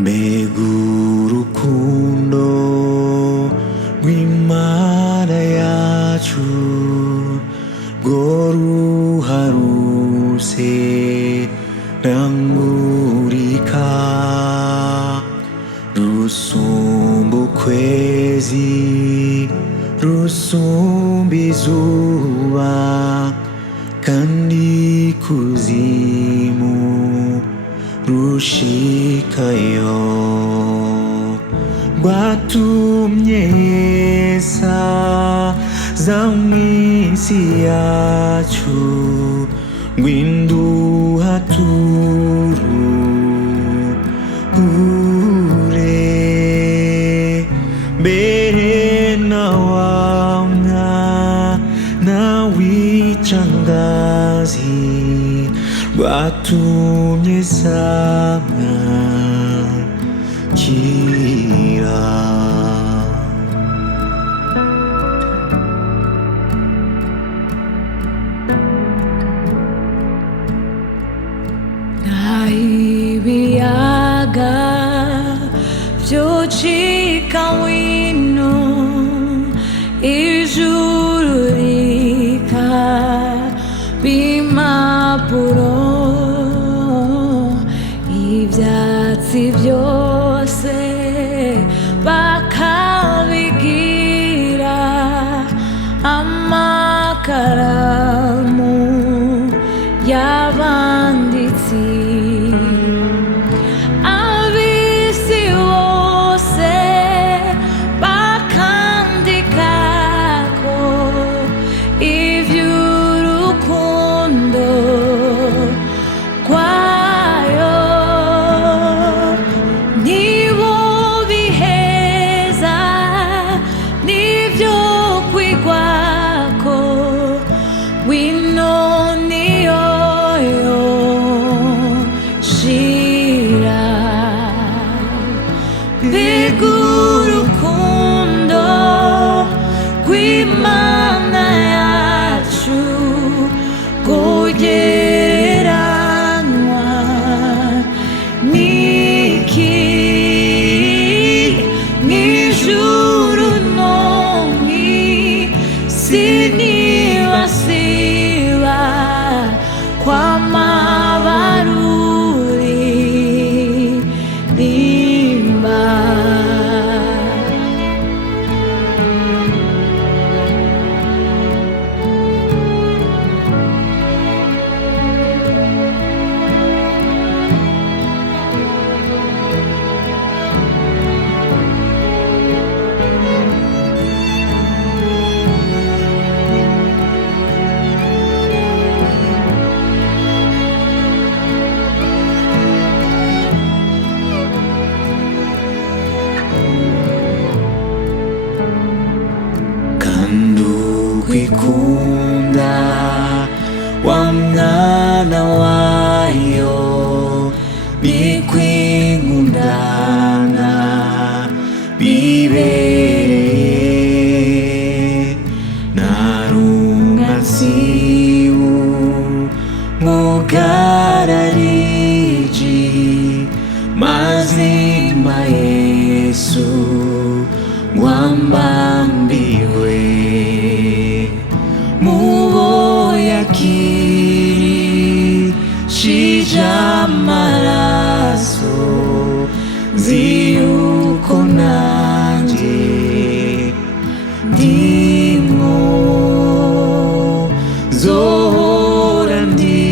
Megurukundo rw'Imana yacu rwo ruharutse rangurika rusumba ukwezi rusumba izuba kandi kuzimu rushikayo rwatumye yesa za mw'isi yacu ngwinduha turuhure mbere nawamwa nawicangazi rwatumye samwa kira ibiyaga vyocika wino ijuru rikaba impapuro ivyatsi vyose bakabigira amakaramu y'abanditsi ab'isi bose bakandikako ivy'urukundo rwayo nibo biheza n'ivyo kwigwako wino niyoyo shira mbega urukundo rw'Imana yacu rwogereranywa n'iki mw'ijuru no mw'isi ntibasiba kwama baruririmba kwikunda wa mwana wayo bikwingundana bibereye narungasiu mugarariji mazima Yesu wambambiwe muboyakiri shijamaraso ziyuko nanje ndimwo zohora ndi